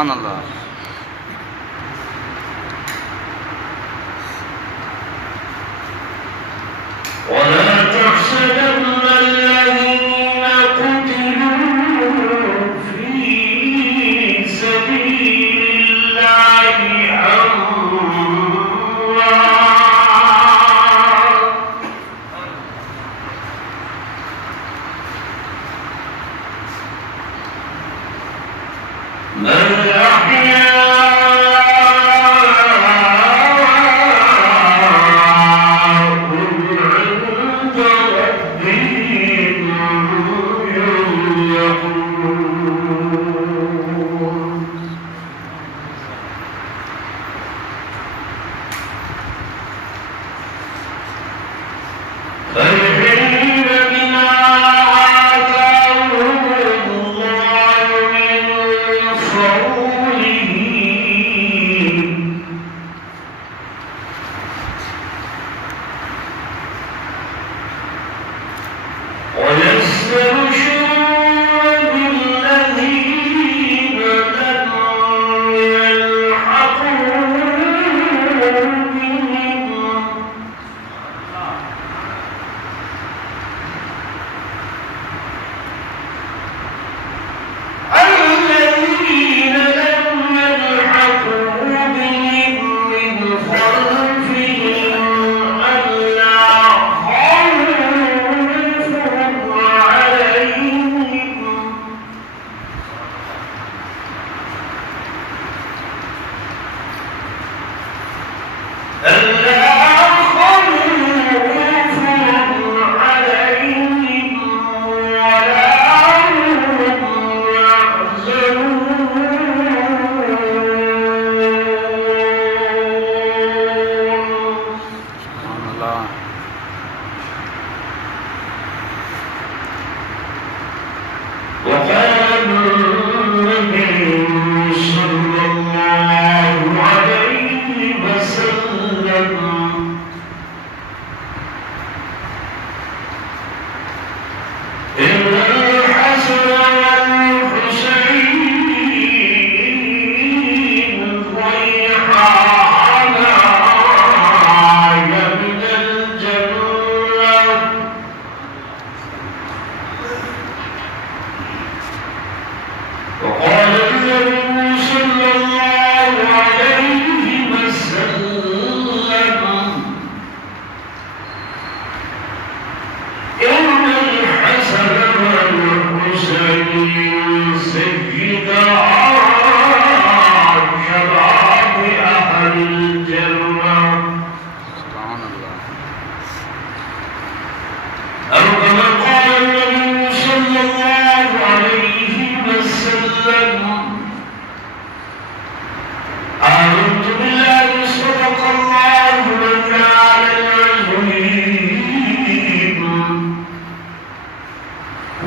سبحان اللہ. ولا تحسبن الذين قتلوا في سبيل الله أموات بل فرحين بما آتاهم الله من فضله ويستبشرون بالذين لم يلحقوا بهم الذين لم يلحقوا بهم من خلفهم ألا خوف عليهم سبحان اللہ. وقال النبي صلى الله عليه وسلم إن الحسن والحسين ضيحان من الجنة وقال النبي صلى الله عليه وسلم إن الحسن والحسين سيدا شباب أهل الجنة سبحان اللہ. أو كما قال النبي صلى الله عليه وسلم آمنت بالله صدق الله مولانا العظيم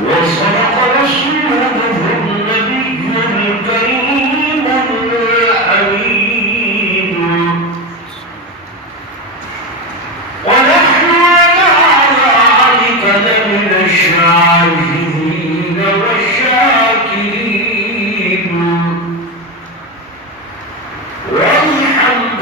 وصدق رسوله النبي الكريم الحميد ونحن على ذلك لمن الشاهدين والشاكرين والحمد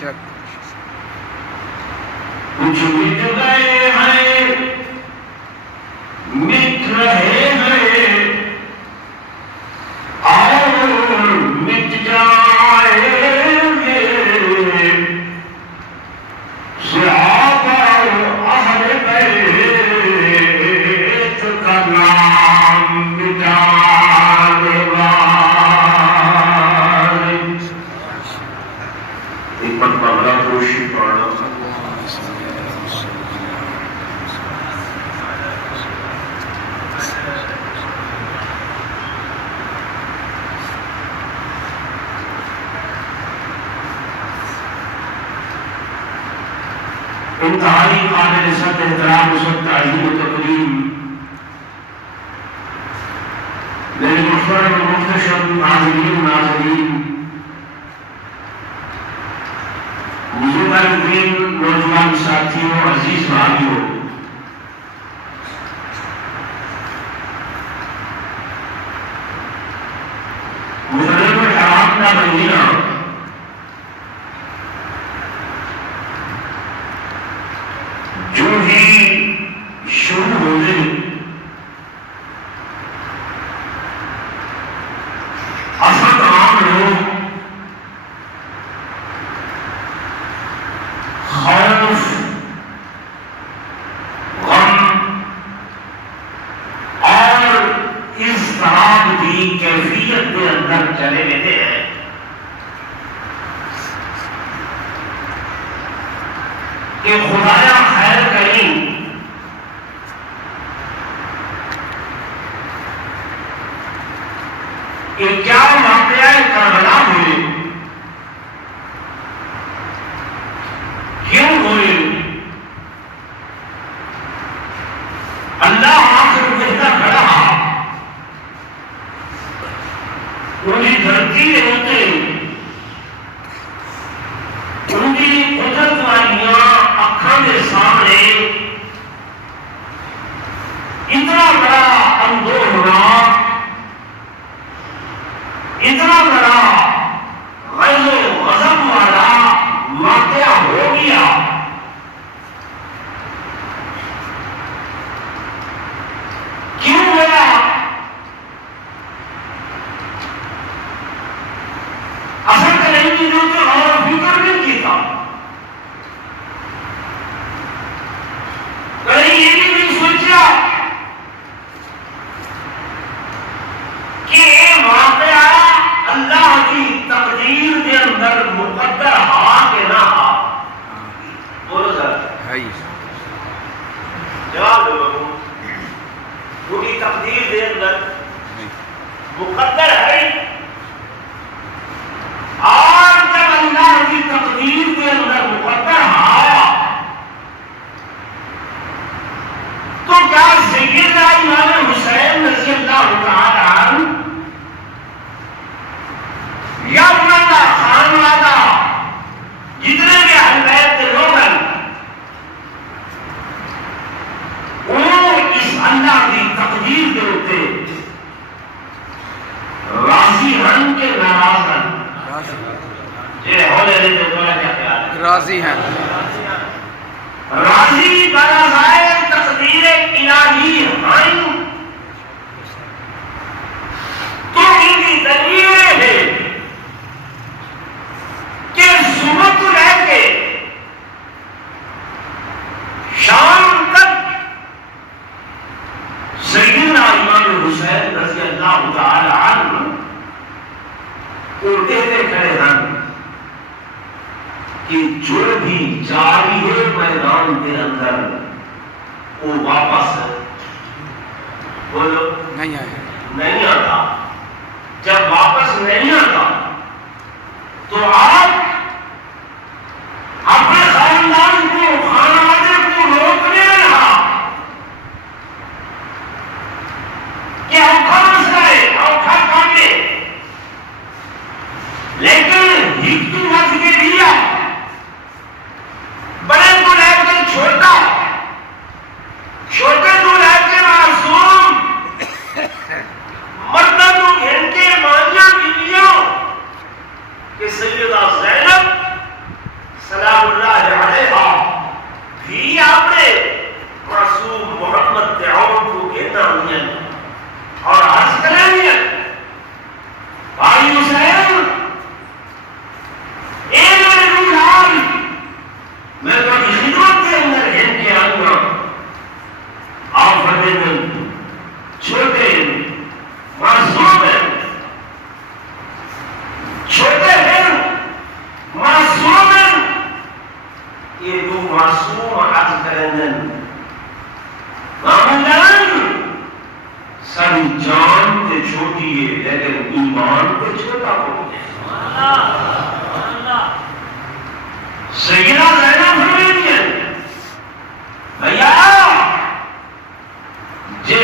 شک کچھ مٹ گئے ہیں مٹ رہے ہیں اور مٹ جائیں گے صحابہ اہل بیت کا نام مٹانے والے ایک مرتبہ بڑا خوشی پڑھنا انتہائی قابل سب احترام و سب تعظیم و تکریم میرے محترم و محتشم ناظرین بزرگان دین نوجوان ساتھیوں عزیز بھائیوں محرم الحرام کا مہینہ جو ہی شروع ہونے اصل تمام لوگ خوف غم اور اضطراب کی کیفیت کے اندر چلے لیتے ہیں کہ خدایا خیر کریں کہ کیا واقعہ کربلا ہوئے کیوں ہوئے اللہ آخر کہتا کھڑا پوری دھرتی ہوتے ان کی قدرت والیاں اکھاں کے سامنے اتنا بڑا اندوہنا اتنا بڑا غیظ و غضب والا واقعہ ہو گیا کیوں ہوا اصل کریں گے جو کہ اور فکر نہیں کی تھا کہیں یہ بھی نہیں سوچا کہ یہ واقعہ اللہ کی تقدیر کے اندر مقدر ہوا کہ نہ ہوا بولو سر جواب دو بابو پوری تقدیر کے اندر مقدر ہے اور جب اللہ کی تقدیر کے اندر مقدر آیا تو کیا سیدنا امام حسین رضی اللہ تعالی عنہ یا انہوں کا خانوادہ جتنے بھی اہل بیت کے لوگ ہیں وہ اس اللہ کی تقدیر کے اوپر راضی ہن کے ناراض ہن راضی ہیں راضی برضائے تقدیر الہی ہیں تو ان کی دلیل ہے کہ صبح کو رہ کے شام تک سیدنا امام حسین رضی اللہ تعالی عنہ اٹھتے کھڑے ہیں کہ جو بھی جاری ہے میدان کے اندر وہ واپس بولو نہیں آتا جب واپس نہیں آتا تو آپ اپنے خاندان کو خانوادے کو روکنے لگا کہ اوکھا مسئلہ ہے اوکھا کاٹے لیکن ہندو مت کے لیا بڑے کو لے کر چھوٹا چھوٹے کو لے کے معصوم مردوں کو گھن کے مانیاں بیویوں کہ سیدہ زینب معصوم عرض کریں معمولاً ساری جان تے چھوٹی ہے لیکن ایمان تے چھوٹا ہو گیا سیدہ زینب فرماتی ہیں بھیا جے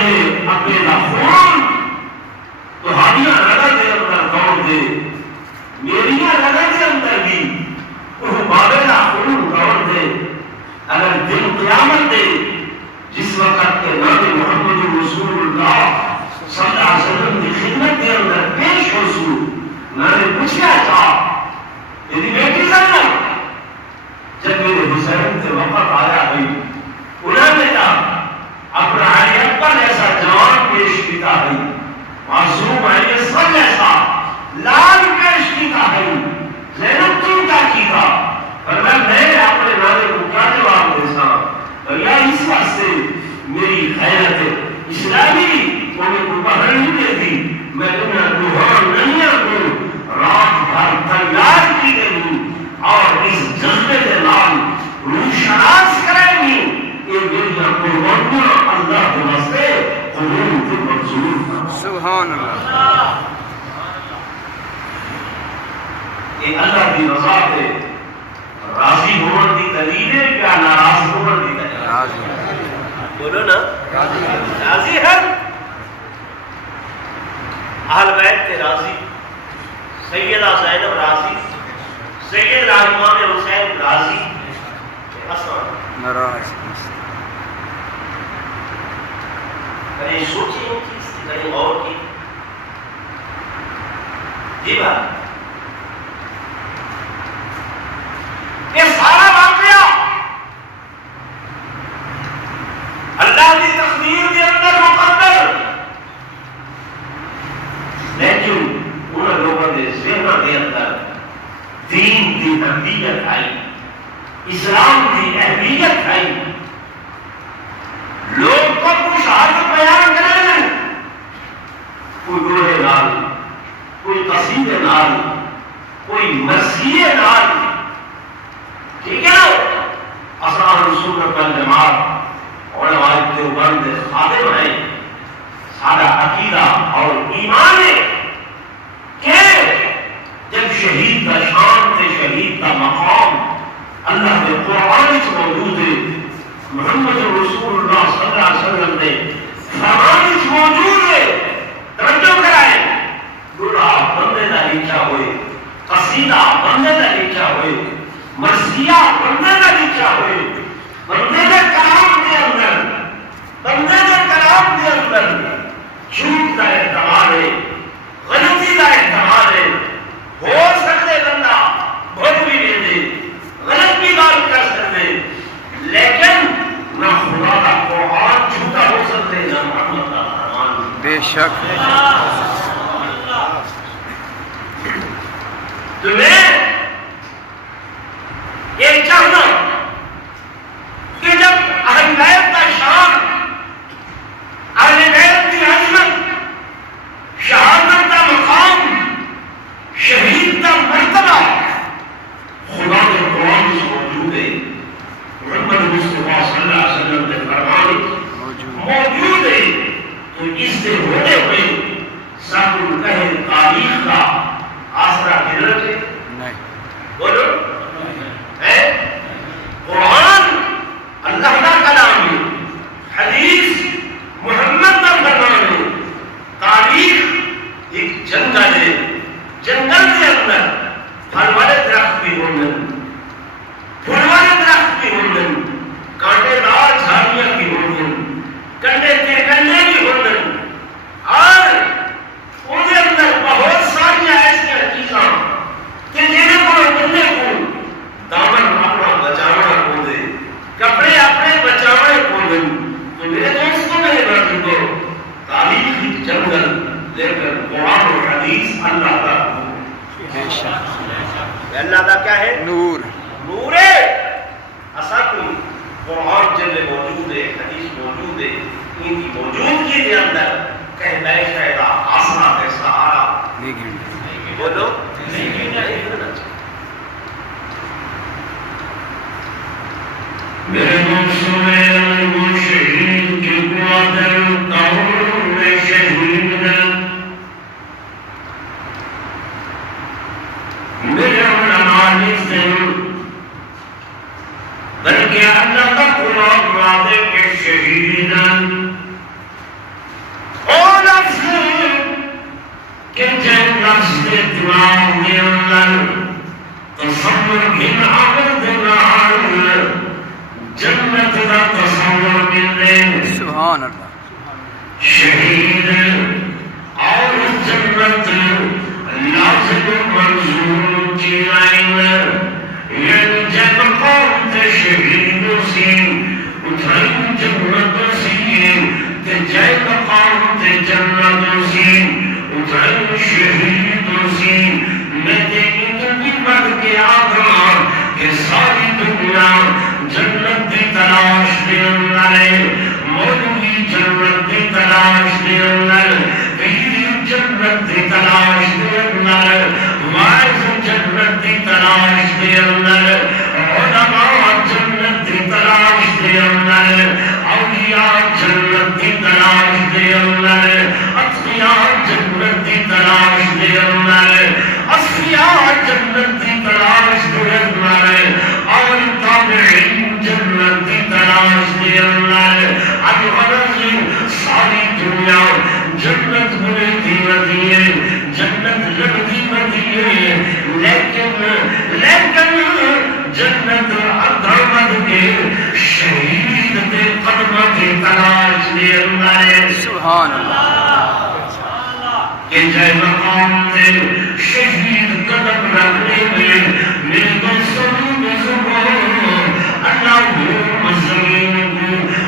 اپنے دا خون تو ہاڑیاں لگا دے اندر دوڑ دے میریاں لگا دے اندر بھی وہ بابے دا خون دوڑ دے اگر دن قیامت دے جس وقت کے نبی محمد رسول اللہ صلی اللہ علیہ وسلم کی خدمت کے اندر پیش ہو سو میں نے پوچھا تھا میری بیٹی زینب جب میرے حسین سے وقت آیا ہوئی انہوں نے کہا اپنا علی اکبر ایسا جوان پیش کیتا ہے معصوم علی اصغر جیسا لال پیش کیتا ہے زینب تم کیا کیتا فرمایا میں اپنے نانے کو کیا جواب دے سا بھیا اس واسطے میری غیرت اسلامی انہیں کو باہر نہیں دے دی میں تمہیں دوہان نہیں کو رات بھر تیار کی گئی اور اس جذبے کے نام روشناس کریں گی یہ میری قربانیاں اللہ کے واسطے قبول کی منظور سبحان اللہ یہ اللہ کی رضا سے راضی ہونے کی دلیل ہے کیا ناراض ہونے کی دلیل راضی بولو نا راضی ہے اہل بیت کے راضی سیدہ زینب راضی سید امام حسین راضی حسن ناراض کہیں سوچیں کہیں اور کی جی بات یہ سارا واقعہ اللہ کی تقدیر کے اندر مقدر لیکن ان لوگوں کے ذہن کے اندر دین کی اہمیت آئی اسلام کی اہمیت آئی لوگ کو کچھ حالت بیان کریں کوئی گروہ نال کوئی قصیدے نال کوئی مرثیے نال ٹھیک ہے اصحاب السنت والجماعت علماء دیوبند خادم ہیں سارا عقیدہ اور ایمان ہے کہ جب شہید کا شان تے شہید کا مقام اللہ کے قرآن سے موجود ہے محمد رسول اللہ صلی اللہ علیہ وسلم نے فرمان سے موجود ہے توجہ کرائے دورہ بندے کا لکھا ہوئے قصیدہ بندے کا لکھا ہوئے مرثیہ بندے کا لکھا ہوئے بندے کے کلام کے اندر بندے کے کلام کے اندر جھوٹ کا احتمال ہے غلطی کا احتمال ہے ہو سکتے بندہ بھول بھی دے دے غلط بھی بات کر سکتے لیکن نہ خدا کا قرآن جھوٹا ہو سکتے نہ محمد کا فرمان بے شک تمہیں یہ چاہنا کہ جب اہل بیت کا شان اہل بیت کی عظمت شہادت کا مقام شہید کا مرتبہ خدا کے قرآن سے موجود ہے محمد مصطفیٰ صلی اللہ علیہ وسلم کے فرمان موجود ہے تو اس سے ہوتے ہوئے سب کہے تاریخ کا آسرا گرل ہے نہیں بولو ہے میرے دوستوں میں وہ شہید کی قوت قوم میں شہید ہے میرے علماء سے بلکہ اللہ کا قرآن وعدے کے شہید اور لفظ کہ جن نفس کے دماغ کے اندر تصور بن عبد نال جنت کا تصور ملے سبحان اللہ شہید اور جنت لازم منظور کی لائن یعنی جب قوم تے شہیدوں سے اتھائی جنت سے تے جب قوم تے جنت سے اتھائی شہیدوں سے میں دیکھیں تو بھی بڑھ کے آگا کہ ساری دنیا جنت کی تلاش کے اندر ہے مولوی جنت کی تلاش کے اندر پیر جنت کی تلاش کے اندر وائز جنت کی تلاش کے اندر علماء جنت کی تلاش کے اندر اولیاء جنت کی تلاش کے اندر اتقیاء جنت کی تلاش کے اندر اصفیاء جنت کی تلاش کے اندر اور تابعین جنت کی تلاش کے اندر الغرض ساری دنیا جنت بنتی بنتی ہے جنت لگتی بنتی ہے لیکن جنت عظمت کے شہید کے قدم کی تلاش کے اندر ہے سبحان اللہ کہ جے مقام سے شہید قدم رکھنے میں میرے دوستوں اللہ وہ زمین کو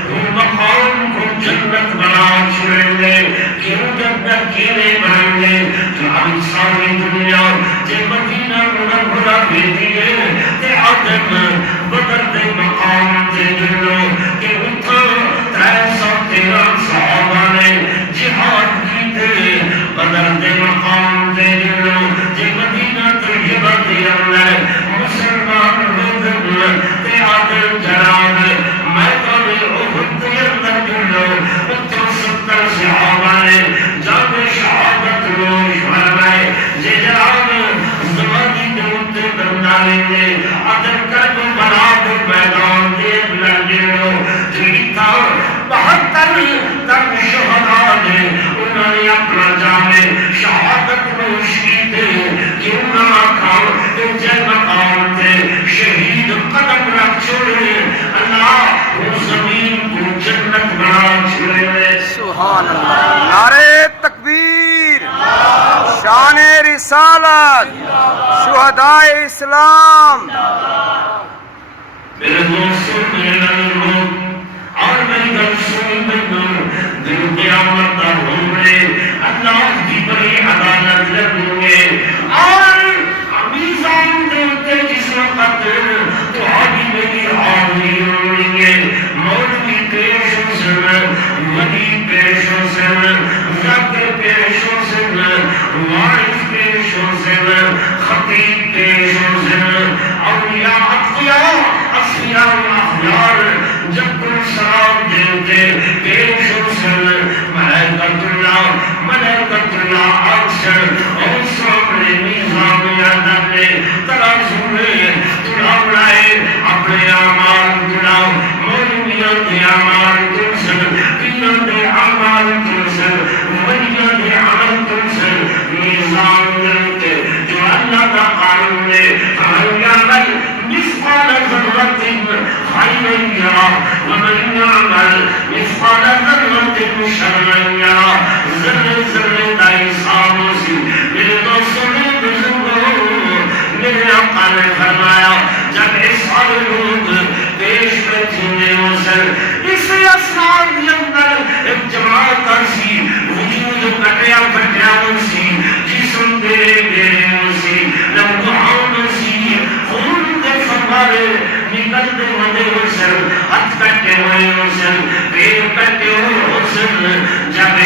وہ مقام کو جنت بنا چھوڑیں گے کیوں جنت کیلے بنیں گے تو ہم ساری دنیا جے مدینہ منورہ بھیجی ہے تے عدن بدر دے مقام تے جنو کہ اتھا 313 صحابہ نے جہاد کی تے بدر دے مقام تے جنو جے مدینہ طیبہ دے اندر مسلمان ہوگن تے عدن جناب میدان احد دے اندر جنو اتھا 70 صحابہ نے جب شہادت نوش فرمائے جے جناب زمانی کے اتے بندانے نے عدن کرب بنا دے میدان دے لڑنو جنیتا 72 تک شہداء نے انہوں نے اپنا جانے شہادت نوش کی دے کیوں نہ کھاؤ جے مقام تے شہید قدم رکھ چھوڑے اللہ وہ زمین کو جنت بنا چھوڑے سبحان اللہ نعرہ تکبیر شان رسالت شہداء اسلام میرے دوستوں میرے لوگ اور میری گل سن دل قیامت کا ہوئے اللہ کی بڑی عدالت لگوں گے اور میزان دیتے جس وقت تو آگی میری آگی ہوئیں گے مولوی پیشوں سے ولی پیشوں سے ذکر پیشوں سے وارث پیشوں سے خطیب پیشوں سے اولیاء اتقیاء اصفیاء اخیار جب تم سلام دیتے پیشوں سے ملائکت اللہ عرشر اور سامنے میزان یادت نے ترازو میں تلاؤ لائے اپنے آمال تلاؤ مولویان دے آمال تنسل پیران دے آمال تنسل ولیان دے عمل تنسل میزان دیتے جو اللہ کا قانون نے ہمیں یعمل مثقال ذرت خیرا یرا ومن یعمل مثقال ذرت شرا یرا ذرے ذرے کا حساب اسی میرے دوستوں نے بزرگوں میرے آقا نے فرمایا جب اس سارے لوگ پیش میں تھے وصل اس اسناد کے اندر ایک جماعت ایسی وجود کٹیا کٹیا اسی جسم دے میرے اسی لمحان اسی خون دے فرمارے نکل دے ودے وصل ہاتھ کٹے ہوئے وصل پیر کٹے ہوئے وصل جب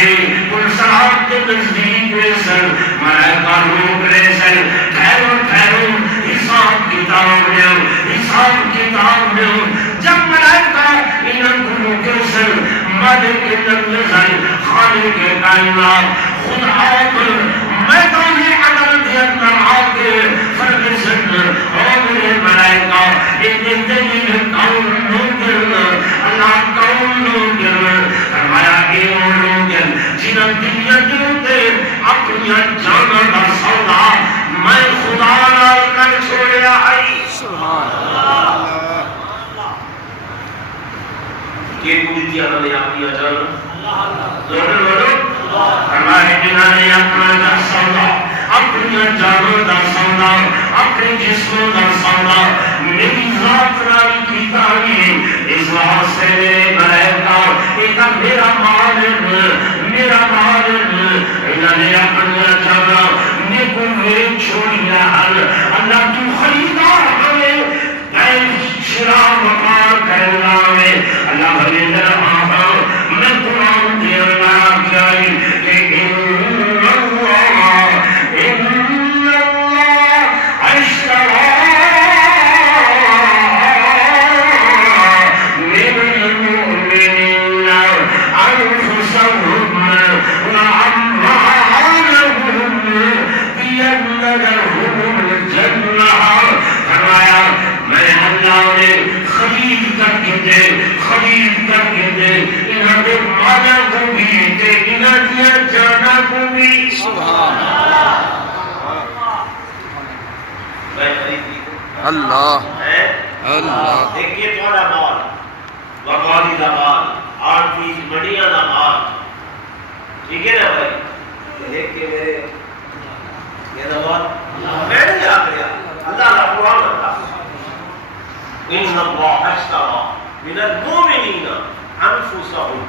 کل صاحب کے نزدیک وصل ملائکہ روک رہے سن ٹھہرو ٹھہرو اس حساب کتاب میں حساب کتاب میں جب ملائکہ ان گروہ کے سر مالک النظر خالق کائنات خود آکر میدان عمل کے اندر آکے فرد سندر اور میرے ملائکہ ایک دلیل کون لوگن اللہ کون لوگن فرمایا کہ وہ لوگن جنہاں دنیا دیوتے اپنی جانا دا سودا میں خدا نال کر چھوڑیا آئی سبحان اللہ یہ پوری دیا ہمیں اپنی جانا دونوں لوگ فرمائے جنہاں نے اپنا دا سودا اپنی جانوں دا سودا اپنے جسموں دا سودا میری ذات نال کیتا نہیں اس واسطے میرے ملائکہ ایک میرا مالک انہوں نے اپنی جانا نیکو میرے چھوڑیا اللہ تو خریدار ہمیں شرا وقار کرنا ہے اللہ ہمیں درہا میں قرآن دے اللہ کیائی کہ ان اللہ اشترا من المؤمنین انفسهم واموالهم بأن لهم الجنہ فرمایا میں اللہ نے خرید کر کے دے انہاں دے مالا کو بھی تے انہاں دیا جانا کو بھی سبحان اللہ اللہ دیکھیے تھوڑا مال وقالی دا مال آرٹیز بڑیاں دا مال ٹھیک ہے نا بھائی دیکھ کے میرے یہ نوال میں نے یاد رہا اللہ کا قرآن اللہ ان اللہ اشترا من المؤمنین انفسهم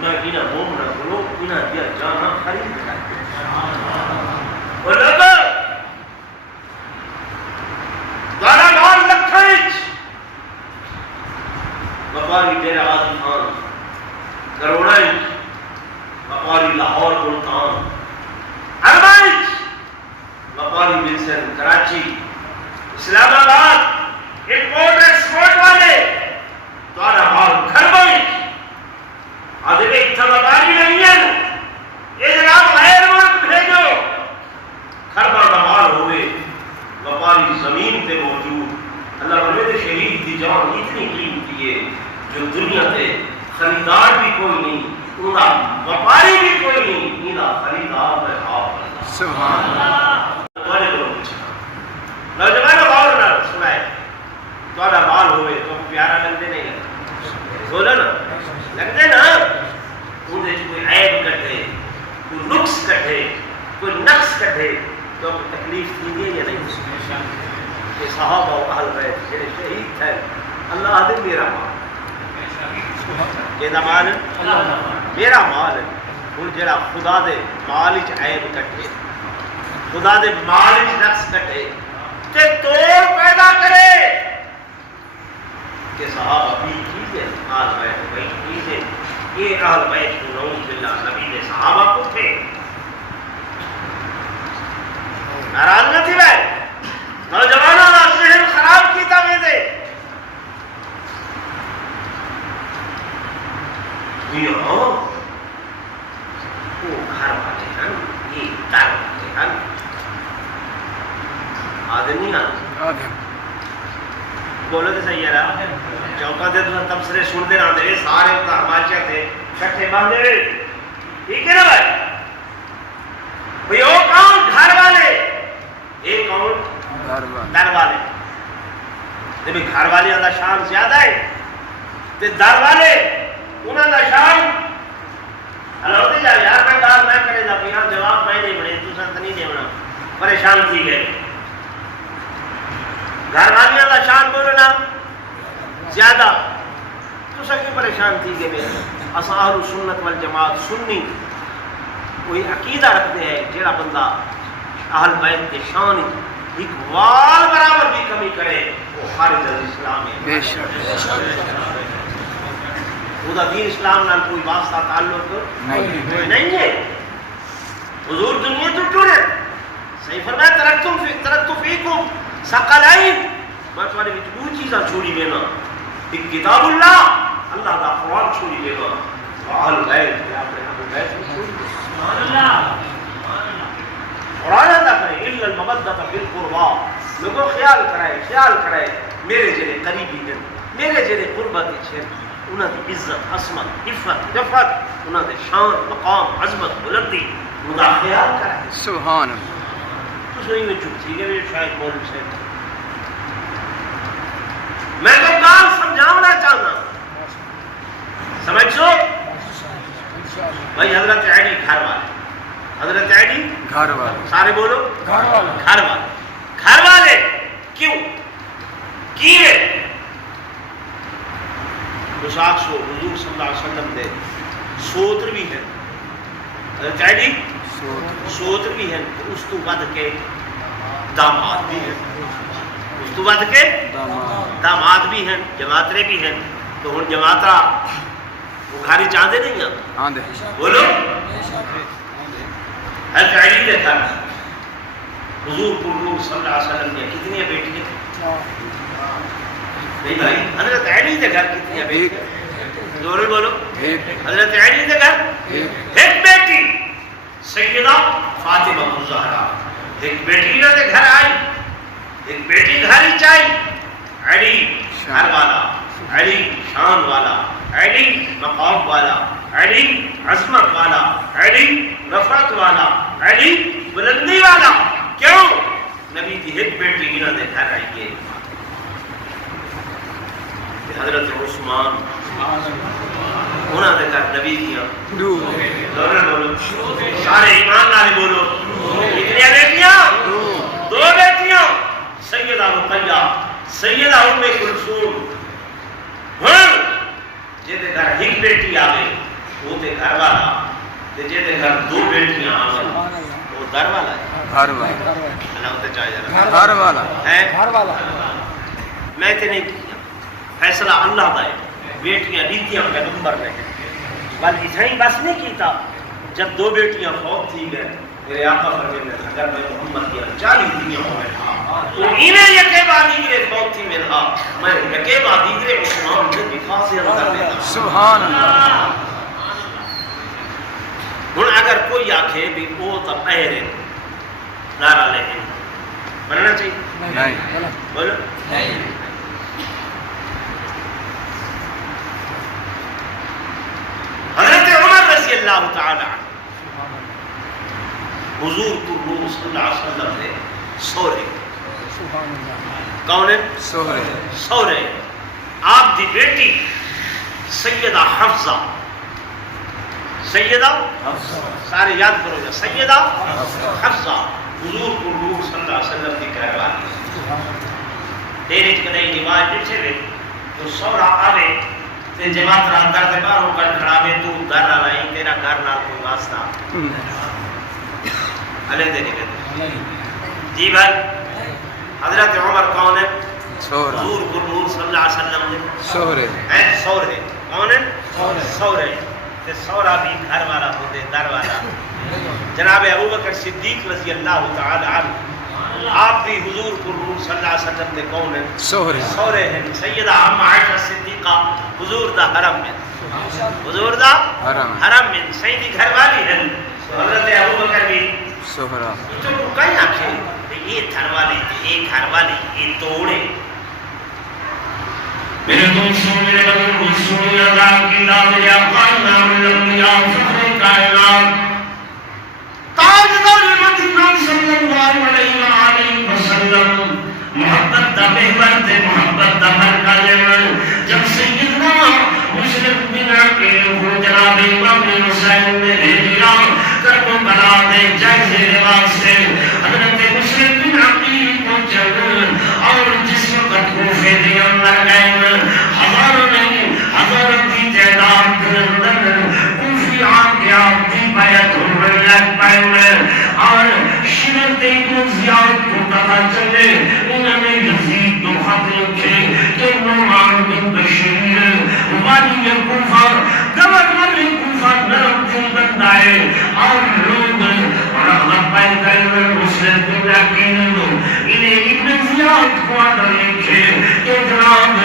میں انہاں مومنوں کو انہاں دیا جانا خرید کر اور لگا دارا مال لکھائچ وقاری ڈیرہ غازی خان کروڑائچ وقاری لاہور ملتان ارمائچ وقاری ولسن کراچی اسلام آباد امپورٹ ایکسپورٹ والے دارا مال گھر بائچ آدھے میں اتمداری نہیں ہے یہ جناب غیر ملک بھیجو خربہ کا مال ہوئے وپاری زمین پہ موجود اللہ رب شہید کی جان اتنی قیمتی ہے جو دنیا سے خریدار بھی کوئی نہیں انہاں وپاری بھی کوئی نہیں انہاں خریدار میں آپ سبحان اللہ تمہارے کو پوچھا نوجوانوں غور نہ سنائے تمہارا مال ہوئے تو پیارا لگتے نہیں لگتا بولو نا لگتے نا انہیں کوئی عیب کٹے کوئی نقص کٹے کوئی نقص کٹے تو تکلیف تھی ہے یا نہیں کہ صحابہ و اہل بیت جڑے شہید تھے اللہ دے میرا مال کہ دا مال میرا مال ہے ہن جڑا خدا دے مال وچ عیب کٹے خدا دے مال وچ نقص کٹے تے توڑ پیدا کرے کہ صحابہ بھی چیزیں اہل بیت وہی چیزیں یہ اہل بیت کو نعوذ باللہ نبی نے صحابہ کو تھے ناراض نہ تھی بھائی نوجوانوں کا ذہن خراب کیتا میں دے وہ گھر والے ہیں یہ در والے ہیں آدمی آدمی بولو تو صحیح ہے نا چوکا دے تو تبصرے سن دے رہا دے سارے ہمارے تھے کٹھے باندھے ٹھیک ہے نا بھائی وہ کون گھر والے ایک کون در والے جب گھر والے کا شان زیادہ ہے تو در والے انہوں کا شان ہلو دے جا یار میں کہا میں کرے دا پینا جواب میں نہیں بنے تو سنت نہیں دیونا پریشان تھی گئے گھر والیاں کا شان بولنا زیادہ تو سکی پریشان تھی گئے میں اصحاب سنت والجماعت سنی کوئی عقیدہ رکھتے ہیں جیڑا بندہ اہل بیت کے شان اقوال برابر بھی کمی کرے وہ خارج از اسلام ہے خدا دین اسلام نال کوئی واسطہ تعلق نہیں ہے حضور دنیا تو ٹورے صحیح فرمایا ترکتم فیکم ثقلین میں تھوڑے وچ دو چیزاں چھوڑی دینا ایک کتاب اللہ اللہ دا قرآن چھوڑی دینا اہل بیت کے اپنے اہل بیت کو چھوڑی دینا سبحان اللہ قرآن ادا کرے الا المودۃ فی القربى لوگوں خیال کرائے میرے جڑے قریبی ہیں میرے جڑے قربت ہیں انہاں دی عزت عصمت عفت رفعت انہاں دے شان مقام عظمت بلندی خدا خیال کرائے سبحان اللہ تو میں چپ تھی گئے شاید مولوی صاحب میں تو کام سمجھانا چاہنا سمجھو بھائی حضرت علی گھر والے حضرت علی گھر والے سارے بولو گھر والے کیوں کیے مشاق سو حضور صلی اللہ علیہ وسلم دے سوتر بھی ہیں حضرت علی سوتر بھی ہیں اس تو ود کے داماد بھی ہیں اس تو ود کے داماد بھی ہیں جماعترے بھی ہیں تو ہن جماعترا وہ گھاری چاہتے نہیں ہیں آندے بولو حضرت علی نے کہا حضور صلی اللہ علیہ وسلم نے کتنی بیٹی ہیں نہیں بھائی حضرت علی کے گھر کتنی بیٹی زور بولو حضرت علی کے گھر ایک بیٹی سیدہ فاطمہ الزہرا ایک بیٹی نہ گھر آئی ایک بیٹی گھر ہی چاہی علی گھر والا علی شان والا علی مقام والا علی عظمت والا علی رفعت والا علی بلندی والا کیوں نبی کی ایک بیٹی انہوں نے گھر آئیے حضرت عثمان انہوں نے گھر نبی کیا بولو سارے ایمان والے بولو کتنی بیٹیاں دو بیٹیاں سیدہ رقیہ سیدہ ام کلثوم جیدے گھر ایک بیٹی آگے وہ تے گھر والا تے جیدے گھر دو بیٹیاں آگے وہ در والا ہے گھر والا اللہ ہوتے چاہے جانا گھر والا ہے میں تے نہیں کیا فیصلہ اللہ دا ہے بیٹیاں لیتیاں پیغمبر نے بل اتنی بس نہیں کیتا جب دو بیٹیاں فوت تھی گئے میرے آقا فرماتے ہیں اگر میں محمد کی 40 دنیا ہو رہا تو انہیں یکے بادی گرے فوت تھی میرا میں یکے بادی گرے عثمان کے دفاع سے اندر لیتا سبحان اللہ ہن اگر کوئی آکھے بھی وہ تو پہر ہے نعرہ لے بننا چاہیے نہیں بولو حضرت عمر رضی اللہ تعالی عنہ حضور کو صلی اللہ علیہ وسلم نے سورے کون ہے سورے آپ دی بیٹی سیدہ حفصہ سارے یاد کرو گے سیدہ حفصہ حضور کو صلی اللہ علیہ وسلم کی گھر والی تیرے کدے نماز پیچھے وے تو سورا آوے تے جماعت رات در دے باہر کر کھڑا وے تو در نہ لائی تیرا گھر نال کوئی واسطہ علیہ دے نہیں جی بھائی حضرت عمر کون ہے حضور کو صلی اللہ علیہ وسلم نے سورے کون ہے سورے تے سورا بھی گھر والا ہوتے در والا جناب ابوبکر صدیق رضی اللہ تعالی عنہ آپ بھی حضور کو صلی اللہ علیہ وسلم نے کون ہے سورے ہیں سیدہ ام عائشہ صدیقہ حضور دا حرم میں حضور دا حرم میں سیدی گھر والی ہے حضرت ابوبکر بھی سہرا تو کہیں آکھے یہ گھر والے یہ گھر والے یہ توڑے میرے دوستوں میرے دوستوں اللہ کی نام یا قائنا من یا فخر کائنات تاجدار مدینہ صلی اللہ علیہ وسلم محبت دا محبت دے محبت دا مرکز جب سیدنا مسلم بن عقیل کو جناب امام حسین نے بھیجا کربو بنا دے جائزے رواز سے حضرت مسلم بن عقیل کو چل اور جس وقت کوفے دے اندر گئے ہزاروں نہیں ہزاروں کی تعداد کے اندر کوفی آ گیا دی بیعت ہونے لگ پائے اور شرط ابن زیاد کو پتا چلے انہوں نے یزید کو خط لکھے کہ نعمان بن بشیر والی کوفہ گورنر کوفہ نرم دل بندہ ہے اور لوگ رغبت پائے گئے مسلم بن عقیل انہیں ابن زیاد اخوان لکھے کہ جناب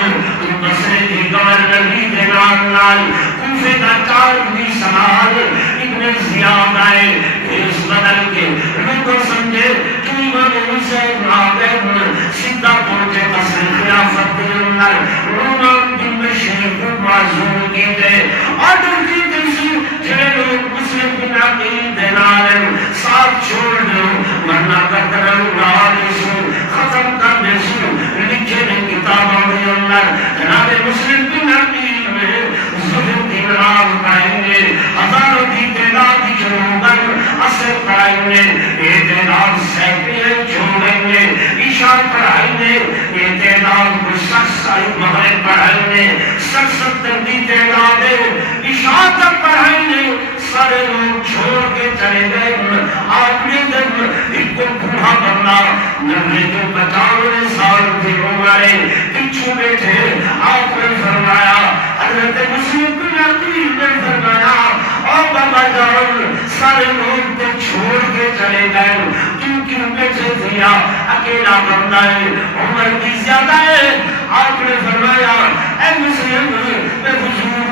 بسرے کی گورنری کے نال کوفے کا 4 سال ابن زیاد آئے اس بدل کے لوگوں سمجھے کہ امام حسین آگئے سیدھا پہنچے قصر خلافت کے اندر رومان بن بشیر کو معذور کیتے آڈر کیتے سی جنہیں لوگ مسلم بن عقیل دینار ساتھ چھوڑ دو ورنہ قدر اللہ سو ختم کرنے سو لکھے نے کتابوں کے اندر جناب مسلم بن عقیل میں ظلم دن رات پڑھیں گے ہزاروں کی تعداد جنوبر اثر پڑھائیں گے اعتداد سینکڑے چھوڑیں گے عشاء پڑھائیں گے اعتداد کو 60 مغرب پڑھائیں گے 70 کی تعداد عشاء تک پڑھائیں گے سارے لوگ چھوڑ کے چلے گئے آپ نے جب ایک کو بوڑھا بندہ 90 سال کی عمر پیچھے بیٹھے آپ نے فرمایا حضرت مسلم بن عقیل نے فرمایا او بابا جان سارے لوگ تو چھوڑ کے چلے گئے کیوں بیٹھے دیا اکیلا بندہ ہے عمر بھی زیادہ ہے آپ نے فرمایا اے مسلم میں حضور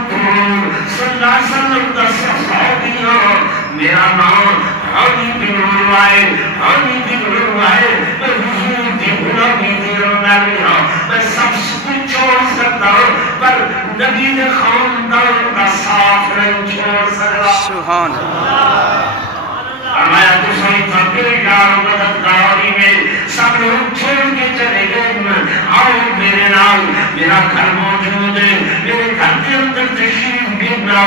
صلی اللہ علیہ وسلم کا صحابی ہوں میرا نام حامی بن عروہ ہے میں حضور کی غلامی کی رونائی ہوں میں سب کچھ چھوڑ سکتا ہوں پر نبی نے خاندان کا ساتھ نہیں چھوڑ سکتا سبحان فرمایا تو صحیح تھا بیٹار مددگاری میں سب لوگ چھوڑ کے چلے گئے آؤ میرے نال میرا گھر موجود ہے میرے گھر کے اندر تشریف بھیجنا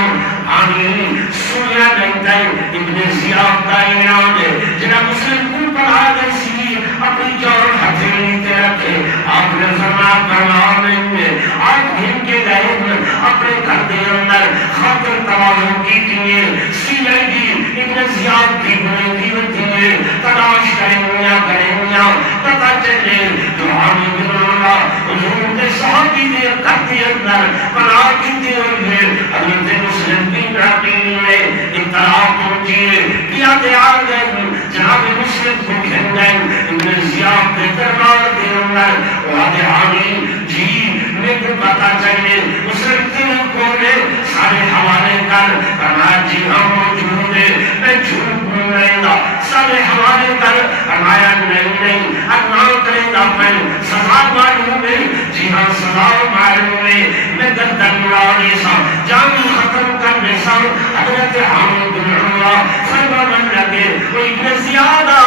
آمین سنیا نہیں ہے ابن زیاد کا اعلان ہے جناب مسلم کو پڑھا گئی سی اپنی جان ہتھیلی تے رکھے آپ نے فرمایا پرواہ نہیں ہے آپ گھن کے گئے اپنے گھر کے اندر خاطر توازن کی دیئے سی آئی ڈی ابن زیاد کی بنی دیئے تلاش کریں گیا پتہ چلے تو آمین بن اللہ حضور کے صحابی نے گھر کے اندر پناہ کی دیئے حضرت مسلم بن عقیل نے اطلاع پہنچیے کیا تیار گئے جناب مسلم کو گھن گئے ابن زیاد کے دربار کے اندر وعدے آمین جی میں کو پتا چاہیے مسلم کے کونے سارے حوالے کر فرمایا جی ہاں موجود ہے میں جھوٹ بول رہے گا سارے حوالے کر فرمایا نہیں اگناہ کرے گا میں سزا معلوم ہے جی ہاں سزا معلوم ہے میں گردن مرانے سا جان ختم کرنے سا حضرت حامد بن عروہ فرمان لگے وہ ابن زیادہ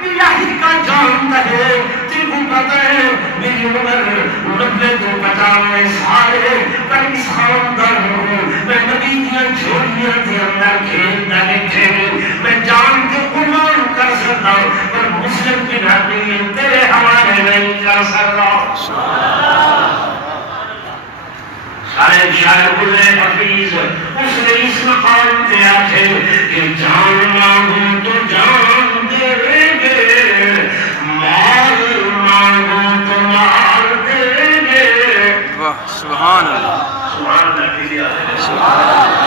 الہی کا جانتا ہے تیرے کو پتا ہے میری عمر 90 سال ہے پر اس خاندان ہوں میں نبی دیا جھولیاں کے اندر کھیلتا نہیں میں جان کے قربان کر سکتا ہوں پر مسلم کی نبی تیرے حوالے نہیں کر سکتا شاید شاید بلے حفیظ اس نے اس مقام پہ آتے کہ جان مانگوں تو جان دے گے مال مانگوں تو مال دے گے واہ سبحان اللہ سبحان اللہ سبحان اللہ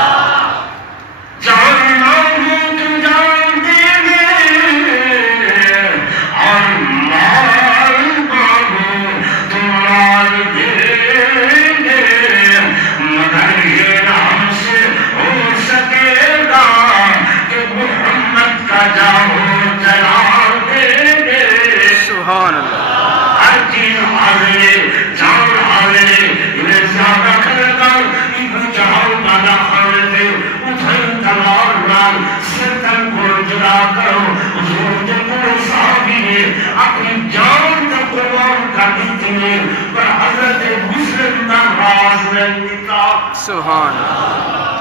جان مانگوں تو جان دے گے اور مال مانگوں تو مال دے گے مگر یہ ہم سے ہو سکے گا کہ محمد کا جاؤ جلا دے گے سبحان اللہ ہر چیز حاضرے جان حاضرے انہیں زیادہ کھلکر ابن جہاؤ بالا خانتے اتھن تلار نال سرطن کو جدا کرو حضور کے پورے صحابی نے اپنی جان کا قربان کر دیتی نے پر حضرت مسلم کا راز نہیں دیتا سبحان اللہ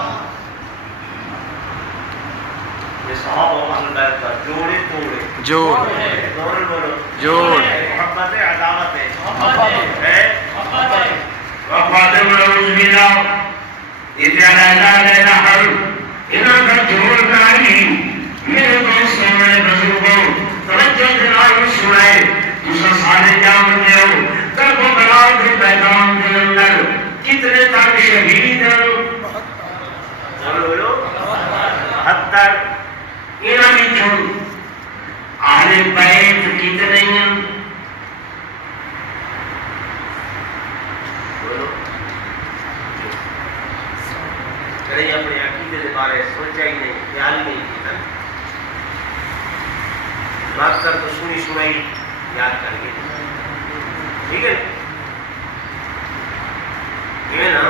یہ صحابہ اہل بیت کا جوڑے توڑے جوڑ جوڑ محبت عداوت ہے وقات ونعوذ باللہ اتعالا لینا حل انہوں کا جوڑ ناری میرے دوستوں میں بزرگوں توجہ دلائی سنائے دوسرا سالے جامتے ہو ترک و بلال کے پیغام کے اندر کتنے تک شہید ہیں حد تک انہوں نے اہل بیت کتنے ہیں عقیدے کے بارے سوچا ہی نہیں، خیال ہی نہیں کیا، بات کر تو سنی سنائی یاد کر کے، ٹھیک ہے یہ نا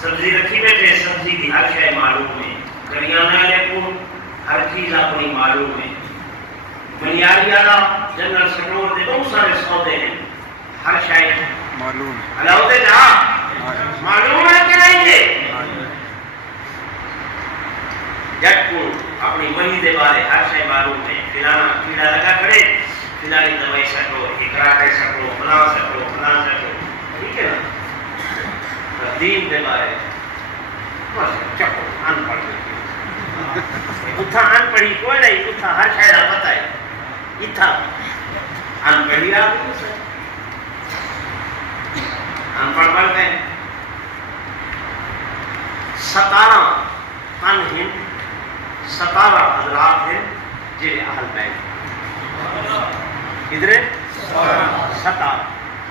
سبزی رکھی بیٹھے، سبزی کی ہر شے معلوم ہے، کریانے والے کو ہر چیز اپنی معلوم ہے، بنیادی والا جنرل سٹور کے بہت سارے سودے ہیں، ہر شے معلوم علاوہ جا معلوم ہے کہ نہیں ہے؟ جب کو اپنی وحی دے بارے ہر شے معلوم ہے، فلانا کیڑا لگا کھڑے فلانی دوائی سٹو، اقرا کر سکو، فلاں سٹو، فلاں سٹو، ٹھیک ہے نا؟ دین دے بارے بس چکو ان پڑھ اتھا ان پڑھی کوئی نہیں، اتھا ہر شے دا پتہ ہے، اتھا ان پڑھی آ ان پڑھ پڑھتے ہیں 17 تن ہیں، 17 حضرات ہیں جنہیں اہل بیت ادھر 17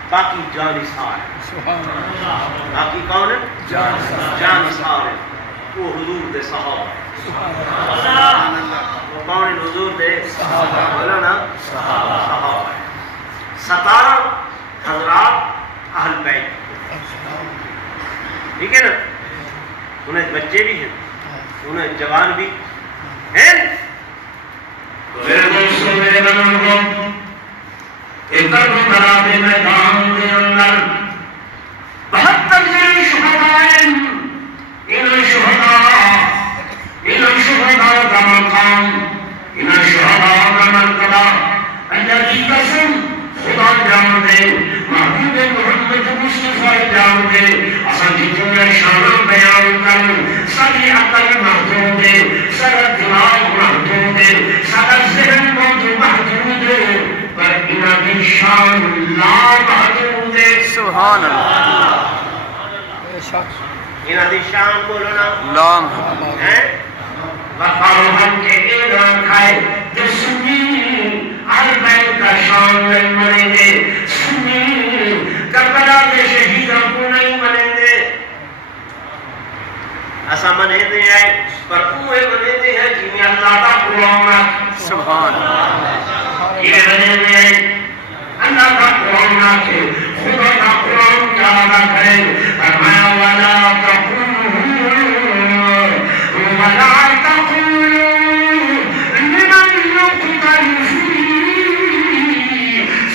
باقی جانثار ہیں، باقی کون ہیں؟ جانثار ہیں، وہ حضور دے صحابہ ہیں، وہ کون ہیں؟ حضور دے بولو نا صحابہ ہیں، 17 حضرات اہل بیت، ٹھیک ہے نا؟ انہیں بچے بھی ہیں، انہیں جوان بھی ہیں۔ میرے دوستوں میرے بزرگوں، ایک کربلا کے میدان کے اندر 72 شہداء ہیں، ان شہداء کا مقام، ان شہداء کا مرتبہ اللہ کی قسم خدا جان دے، محبوب محمد مصطفیٰ جان دے، اصل جتنے شان بیان کر ساری عقل محدود ہے، سارا دماغ محدود ہے، سارا ذہن محدود ہے، پر انہاں کی شان لا محدود ہے۔ سبحان اللہ، انہاں کی شان بولو نا لام ہے، وقالوا کے اعلان کھائے کہ سنی اہل بیت کا شان نہیں منیں گے، سنی کربلا کے شہیدوں کو نہیں منیں گے، ایسا منیں دے آئے پر اوہ منیں دے ہیں جنہیں اللہ کا قرآن، سبحان اللہ، یہ منیں دے آئے اللہ کا قرآن کے خدا کا قرآن کیا لگا کرے، فرمایا وَلَا تَقُولُوا وَلَا تَقُولُوا لِمَنْ يُقْتَلُ فِي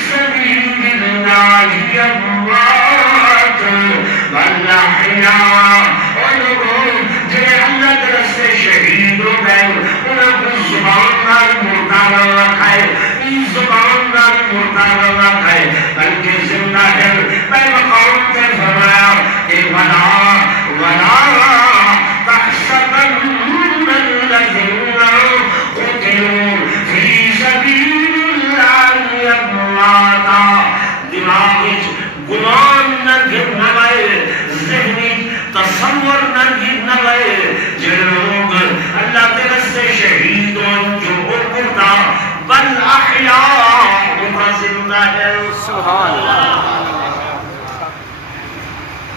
سَبِيلِ اللَّهِ أَمْوَاتٌ بَلْ أَحْيَاءٌ، اور لوگوں جنہیں اللہ کے راستے شہید ہو گئے انہیں کو زبان نال مردہ نہ رکھا ہے، اس زبان نال مردہ نہ رکھا ہے بلکہ زندہ ہے۔ میں مقام سے فرمایا کہ وَلَا تَحْسَبَنَّ الَّذِينَ قُتِلُوا فِي سَبِيلِ اللَّهِ أَمْوَاتًا، دماغ گمان نہ گرنا لائے، ذہنی تصور نہ گرنا لائے، جن لوگ اللہ کے راستے شہید ہوں جو مردہ بل احیاء وہ زندہ ہے۔ سبحان اللہ،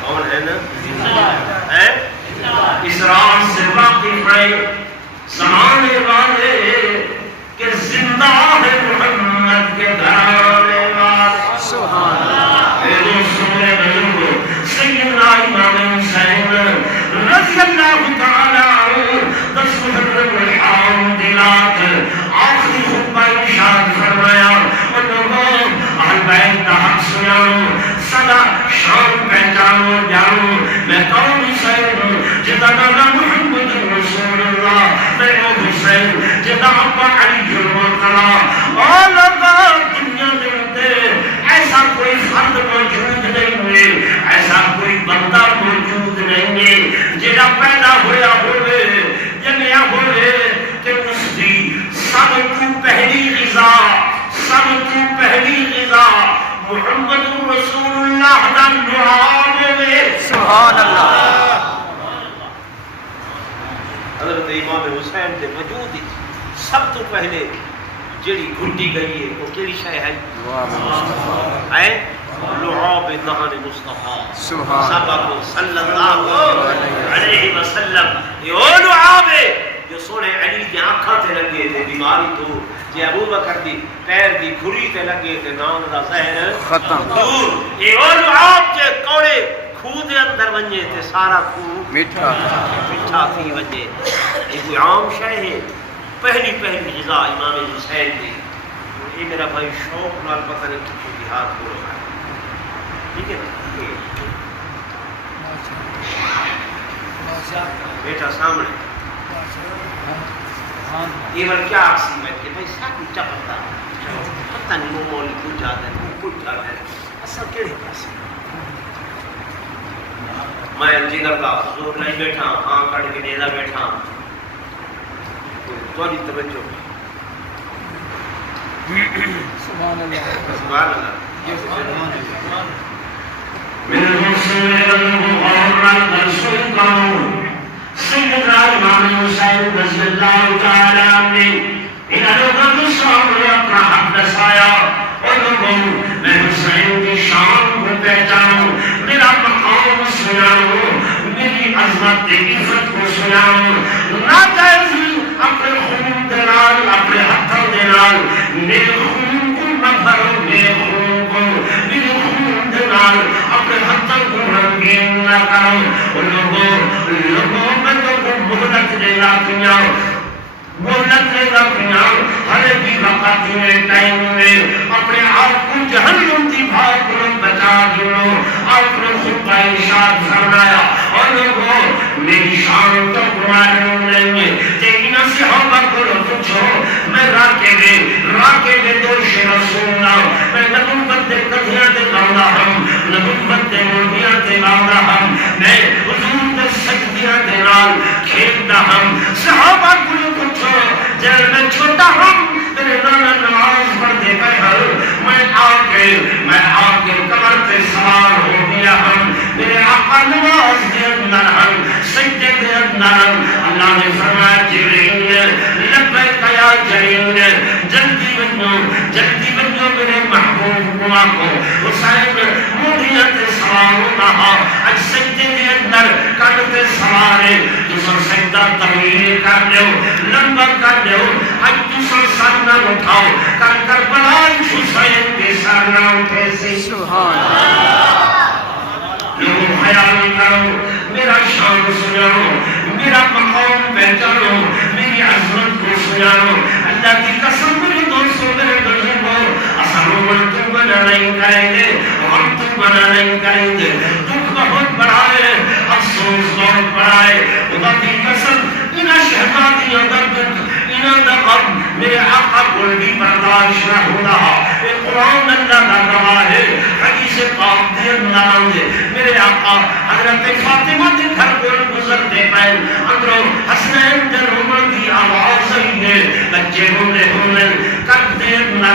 کون ہے نا ہے اسرار سے واقف ہے، زمانے والے کہ زندہ ہے محمد کے گھرانے والے۔ سبحان اللہ، اے دوستوں میرے بزرگوں، سیدنا امام حسین رضی اللہ تعالیٰ عنہ 10 محرم الحرام دلات آخری خطبہ ارشاد فرمایا، اور لوگوں اہل بیت کا حق سناؤ، سدا شان پہچانو جانو، میں کون حسین ہوں جدا نام محمد رسول اللہ، میں وہ حسین جدا ابا علی المرتضی، اور لوگوں دنیا میں ایسا کوئی فرد موجود نہیں ہے، ایسا کوئی بندہ موجود نہیں ہے جڑا پیدا ہویا ہوئے جنیا ہوئے کہ اس کی سب تو پہلی غذا، سب تو پہلی غذا محمد رسول اللہ دا نعام ہے۔ سبحان اللہ، حضرت امام حسین کے وجود ہی سب تو پہلے جڑی گھٹی گئی ہے وہ کیڑی شے ہے؟ ہے لعاب دہن مصطفیٰ سبحان سبق صلی اللہ علیہ وسلم یہ وہ لعاب ہے جو سونے علی کی آنکھاں تے لگے تے بیماری تو جے ابو بکر دی پیر دی کھری تے لگے تے نام دا زہر ختم دور یہ وہ لعاب جے کوڑے کھو دے اندر ونجے تے سارا کھو میٹھا میٹھا تھی ونجے یہ کوئی عام شے ہے پہلی غذا امام حسین دی یہ میرا بھائی شوق نال پتہ نہیں کتنے کی ہاتھ ہو رہا ہے ٹھیک ہے بیٹا سامنے یہ بار کیا آکسی میں کہ بھائی ساتھ اچھا پتہ نہیں وہ مولی کو جاتا ہے وہ کچھ جاتا ہے اصل کیڑے پاس میں جگر کا زور نہیں بیٹھا ہاں کٹ کے نیلا بیٹھا تھوڑی توجہ سبحان اللہ سبحان اللہ من حسن المغرد السلطان سيدنا الإمام حسين رضي الله تعالى عنه إلى لغة الصبر اپنا حق دسایا اور لوگوں میں حسین کی شان کو پہچانوں میرا مقام سناؤں میری عظمت عزت کو سناؤں ناجائز اپنے خون دلال اپنے ہتھوں دلال میرے خون کو نہ بھرو میرے خون کو میرے خون دلال اپنے ہتھوں کو رنگین نہ کرو لوگوں میں تو مہلت دے لاکیاں مہلت دے لاکیاں ہر بھی وقت میں ٹائم میں اپنے آپ کو جہنم کی بھاگ کو بچا دو آپ نے خطبہ ارشاد فرمایا اور لوگوں میری شان تو معلوم نہیں ہے لیکن صحابہ کو پوچھو میں راکے دے دوش رسول میں نبوت دے کدیاں تے لاؤں ہم نبوت دے مولیاں تے لاؤں ہم میں حضور دے سجدیاں دے نال کھیلتا ہم صحابہ کو پوچھو جب میں چھوٹا ہوں میرے نانا نماز پڑھتے پہل میں آ کے کمر پہ سوار ہو گیا ہم میرے آقا نماز دے اندر ہم سجدے دے اندر ہم اللہ نے فرمایا جبرائیل لبیک یا جبرائیل جلدی بنو میرے محبوب کو آکو حسین موڑیاں تے سوار ہو رہا اج سجدے دے اندر کرتے سوارے تسا سجدہ طویل کر لو لمبا کر لو اج تسا سر نہ اٹھاؤ کر بڑائی حسین کے سر نہ اٹھے سے سبحان اللہ لوگوں خیال کرو میرا شان سناؤ میرا مقام پہچانو میری عظمت کو سناؤ اللہ کی قسم میرے دوستوں میرے بزرگوں اصلوں میں تم بنا نہیں کریں گے ہم تم بنا نہیں کریں گے دکھ بہت بڑا ہے افسوس بہت بڑا ہے خدا کی قسم انہا شہزادیاں دا دکھ انہا دا غم میرے آقا کو بھی برداشت نہ ہو رہا یہ قرآن اللہ کا گواہ ہے حدیث پاک دے نام دے میرے آقا حضرت فاطمہ کے گھر کو گزرتے پہل اندروں حسنین دے رومن کی آواز ہے بچے ہونے کرتے نہ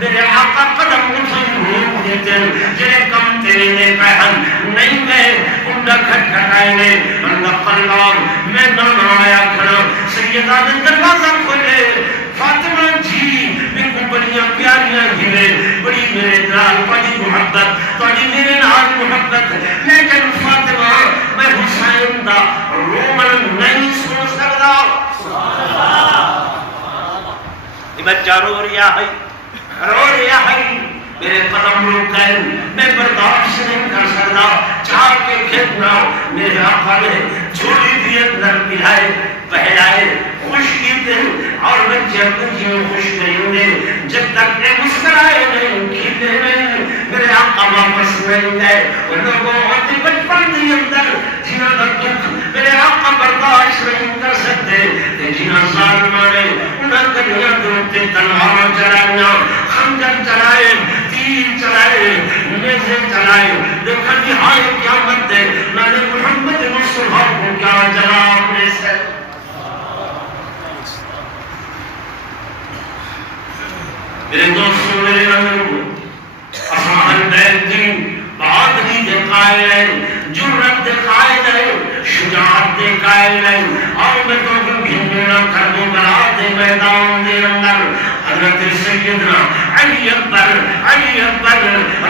میرے آقا قدم اٹھن روک دیتے جنہیں کم تیرے نے پہل نہیں گئے انڈا کھٹ کھٹائے نے اللہ قلاب میں نہ آیا کھڑا سیدہ نے دروازہ کھولے فاطمہ جی میں کو بڑیاں پیاریاں گھرے بڑی میرے نال بڑی محبت بڑی میرے نال محبت لیکن فاطمہ میں حسین دا رومن نہیں سن سکتا یہ بچہ رو رہا ہے میرے قدم روک گئے میں برداشت نہیں کر سکتا چاہ کے کھیلنا میرے آقا نے جھولی بھی اندر پلائے پہلائے خوش کی دل اور بچے اپنی خوش نہیں گے جب تک میں مسکرائے نہیں کھیلے نہیں میرے آقا واپس نہیں گئے ان لوگوں اپنی بچپن کے اندر جنہوں کا دکھ میرے آقا برداشت نہیں کر سکتے جنہوں ظالمہ نے انہوں کڑیاں دوتے تلواروں چلائیاں خنجر چلائے تیر چلائے نیزے چلائے دیکھا کہ ہائے قیامت دے میں نے محمد مصطفیٰ کو کیا جواب میں سے میرے دوستوں میرے نظروں اصحاب بیت دین بہادری دے قائل ہے جرت دے قائل ہے شجاعت دے قائل ہے اور میں تو گھننا کر دو بلا دے میدان دے اندر حضرت سیدنا علی اکبر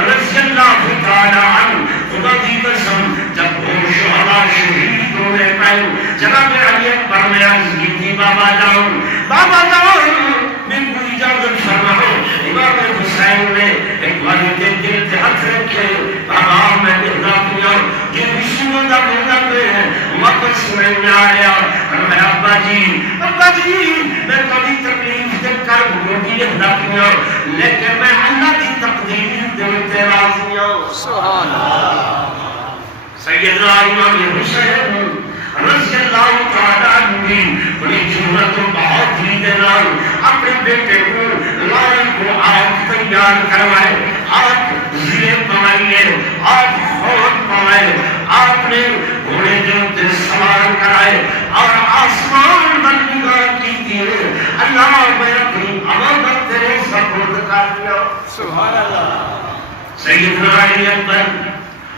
رضی اللہ تعالی عنہ، خدا کی قسم جب وہ شہداء شہید ہونے پائے، جناب علی اکبر نے عرض کی تھی بابا جان میں کوئی اجازت فرماؤ۔ امام حسین نے ایک بار کے دل سے ہاتھ رکھے، بابا میں دیکھنا کیا جو رسول دا مدد ہے واپس نہیں آیا۔ فرمایا ابا جی میں کبھی تکلیف دے کر روٹی دیکھنا کیا، لیکن میں اللہ کی تقدیر دیتے راضی ہوں۔ سبحان اللہ۔ سیدنا امام حسین رضی اللہ تعالیٰ عنہ کی بڑی جرأت و بہادری کے نال اپنے بیٹے کو لال کو آپ تیار کروائے، آپ زیرے پوائیے، آپ خود پوائے، آپ نے گھوڑے جو سوار کرائے اور آسمان پر نگاہ کی تھی، اللہ میں اپنی امانت تیرے سپرد کر دیا۔ سبحان اللہ۔ سیدنا علی اکبر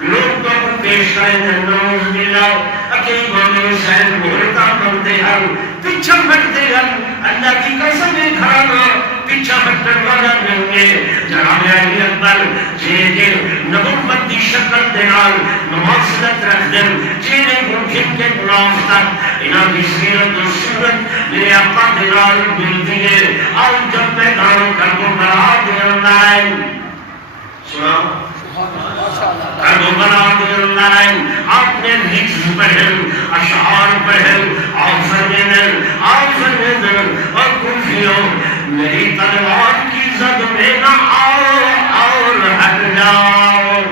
لوگ تو پیش کریں نعوذ باللہ کہ امام حسین بولتا بنتے ہیں، پیچھا ہٹتے ہیں، اللہ کی قسم کھانا پیچھا ہٹنے والا نہیں ہے۔ جناب علی اکبر جے نبوت کی شکل دے نال مواصلت رکھ دیں، جے ممکن کے خلاف تک انہاں کی سیرت و سنت میرے آقا دے نال ملتی ہے۔ آج جب میدان کربلا دے اندر آئے، سنا کربلا کے اندر آپ نے رکس پڑھل، اشعار پڑھل، آپ فرمیدن اور کوفیوں میری تلوار کی زد میں نہ آؤ اور ہٹ جاؤ،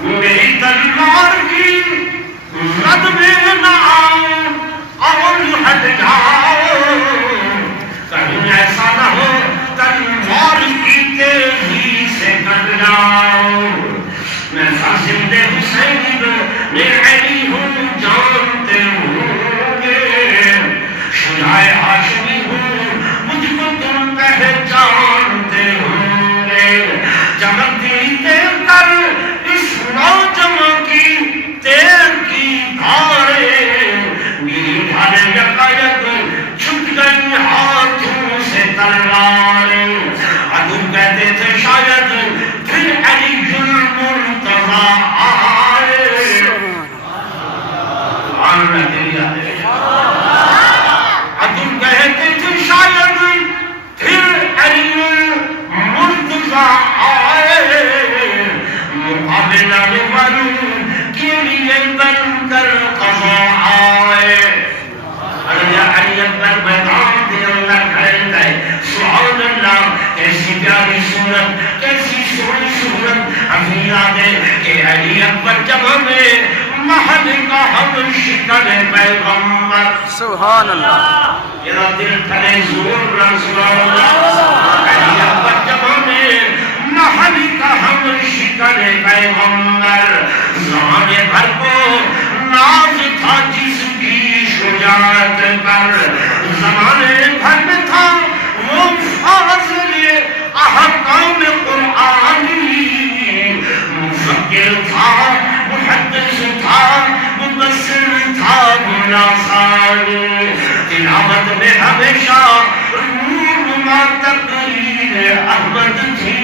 میری تلوار کی زد میں نہ آؤ اور ہٹ جاؤ، کہیں ایسا نہ ہو تلوار کی تیزی سے کٹ جاؤ، میں فاضل حسین میں علی ہوں جانتے ہوں گے، شجاع ہاشمی ہوں مجھ کو تم پہچانتے ہوں گے، چمکتی دیکھ کر اس نوجوان کی تیر کی دھاریں، میری دھاریں یکایک چھٹ گئی ہاتھوں سے تلواریں، عدو کہتے تھے شاید پھر علی المرتضی آئے، عدو کہتے تھے شاید پھر علی المرتضی آئے، مقابلہ والوں کے لیے بن کر قضا آئے۔ علی اکبر میدان دے اللہ کھڑے گئے، سبحان اللہ، کیسی پیاری صورت، کیسی سونی صورت، ابھی یاد ہے کہ علی اکبر جب ہمیں محل کا ہم شکل پیغمبر، سبحان اللہ۔ میرا دل کھڑے زور سبحان اللہ، علی اکبر جب ہمیں محل کا ہم شکل پیغمبر، زمانے بھر کو ناز تھا جس کی شجاعت پر، زمانے بھر میں تھا وہ فاضل احکام قرآنی، مفکر تھا، محدث تھا، مبصر تھا، بلا ثانی، تلاوت میں ہمیشہ نورما تقریر احمد تھی،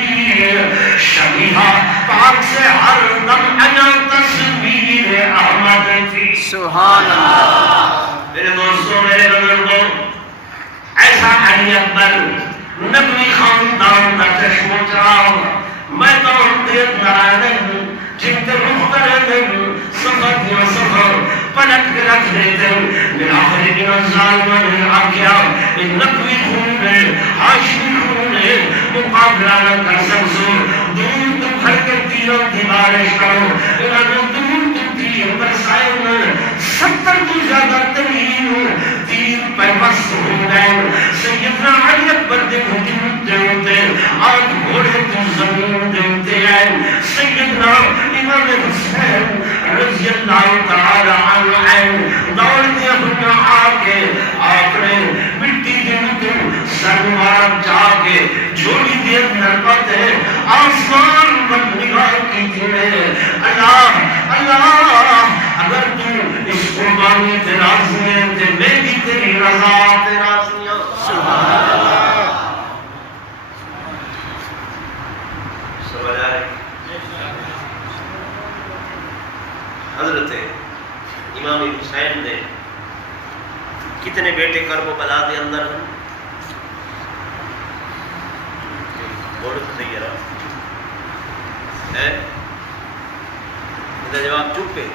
شبیہہ پاک سے ہر دم انا تصویر احمد تھی۔ سبحان اللہ۔ میرے دوستوں، میرے بزرگوں، ایسا علی اکبر نبوی خاندان کا چشم و چراغ میدان دیکھ نہ جن کے رخ کرے سفر یا سفر پلٹ کے رکھ دیتے، میرا آخری ظالمہ نے آکیا نبوی خون میں ہاشمی خون میں مقابلہ نہ کر سکسو، دور تم گھر کے تیروں کی بارش کرو، دور تم تیر برسائے میں 70 تو زیادہ ترین تیر پیوست ہو گئے، سیدنا علی اکبر دے ہوتے ہوتے آج گھوڑے تو زمین دیتے ہیں، سیدنا امام حسین رضی اللہ تعالی عنہ دوڑتے ہوئے آگے آپ نے مٹی دن تو سرمار جا کے جوڑی دیر نربت ہے آسمان پر نگاہ کی تھی، اللہ اللہ اگر تو اس قربانی تے راضی ہے تے میں بھی تیری رضا تے راضی ہوں۔ سبحان اللہ۔ حضرت امام حسین دے کتنے بیٹے کرب و بلا دے اندر ہیں؟ بولو تو صحیح ہے جواب چپ ہے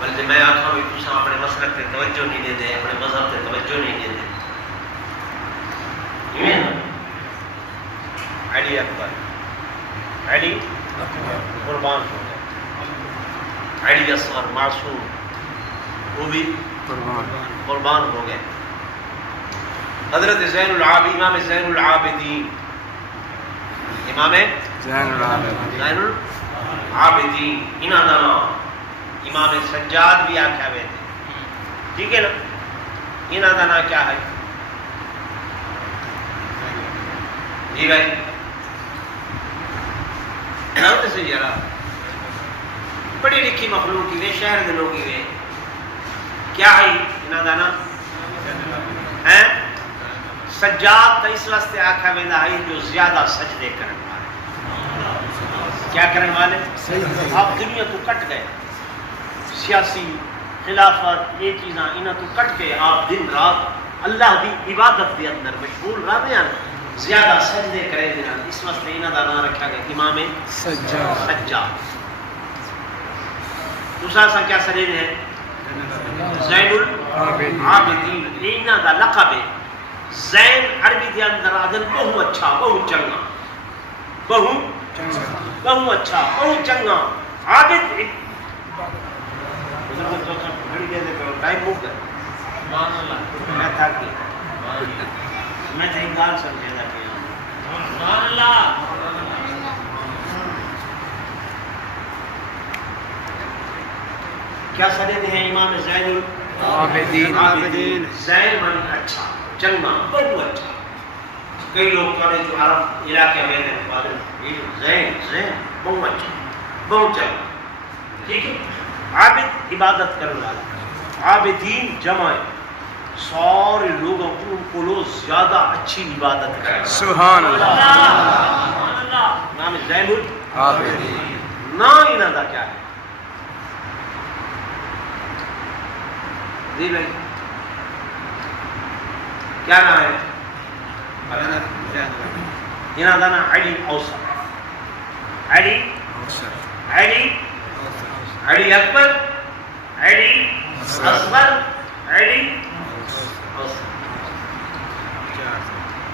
بلکہ میں آخا بھی تسا اپنے مسلک تے توجہ نہیں دے دے اپنے مذہب تے توجہ نہیں دے دے علی اکبر علی قربان ہو گئے علی اصغر معصوم وہ بھی قربان ہو گئے حضرت زین العابدین امام زین العابدین امام زین العابدین انہاں دا نام امام سجاد بھی آکھا ہوئے تھے ٹھیک ہے نا انہاں دا نام کیا ہے جی بھائی نام تو صحیح ہے بڑی لکھی مخلوق کی شہر دے لوگ کی کیا ہے انہاں دا نام ہے سجاد تو اس واسطے آکھا ویندا ہے جو زیادہ سجدے کرنے والے کیا کرنے والے آپ دنیا تو کٹ گئے سیاسی خلافت یہ چیزاں انہاں تو کٹ کے آپ دن رات اللہ دی عبادت دے اندر مشغول رہتے ہیں زیادہ سجدے کرے دینا اس واسطے انہاں دا نام رکھا گیا امام سجاد دوسرا سا کیا سجدے ہیں زین العابدین انہاں دا لقب ہے زین عربی دے اندر آدن بہو اچھا بہو چنگا بہو اچھا بہو چنگا عابد گھڑی دے دے کرو ٹائم موک ہے میں تھا کہ میں تھا گال سمجھے دا کہ کیا سجدے ہیں امام زین العابدین زین من اچھا چنگا بہو اچھا کئی لوگ کہتے جو عرب علاقے میں زین بہو اچھا بہو چنگا ٹھیک ہے عابد عبادت کرنے والا عابدین جمع سارے لوگوں کو لوگ زیادہ اچھی عبادت کریں سبحان اللہ نام زین العابدین نام انہاں دا کیا ہے جی بھائی کیا نام ہے انہاں دا نام علی اوسط علی اکبر علی اصغر علی اوسط